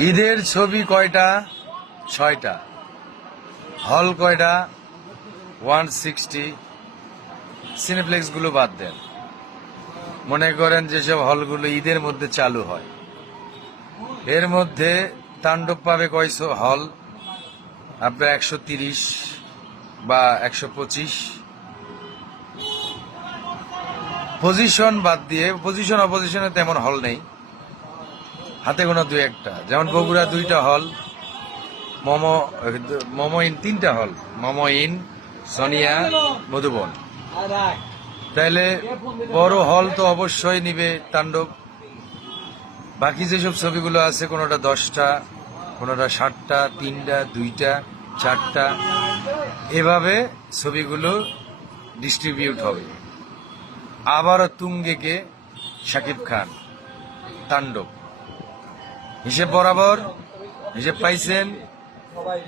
ঈদের ছবি কয়টা? ছয়টা। হল কয়টা? ওয়ান সিক্সটি সিনেপ্লেক্সগুলো বাদ দেন। মনে করেন যেসব হলগুলো ঈদের মধ্যে চালু হয়। এর মধ্যে তাণ্ডব পাবে কয়শো হল? আপনার একশো তিরিশ বা একশো পঁচিশ। পজিশন বাদ দিয়ে পজিশন অপোজিশনে তেমন হল নেই। হাতে গোনা দুই একটা। যেমন বগুড়া দুইটা হল, মোমো মোমো ইন তিনটা হল, মোমো ইন, সোনিয়া, মধুবন। তাইলে বড় হল তো অবশ্যই নিবে তাণ্ডব। বাকি যেসব ছবিগুলো আছে, কোনোটা দশটা, কোনোটা ষাটটা তিনটা, দুইটা, চারটা, এভাবে ছবিগুলো ডিস্ট্রিবিউট হবে। আবারও তুঙ্গেকে শাকিব খান, তাণ্ডব। হিসেব বরাবর হিসেব পাইছেন। সবাই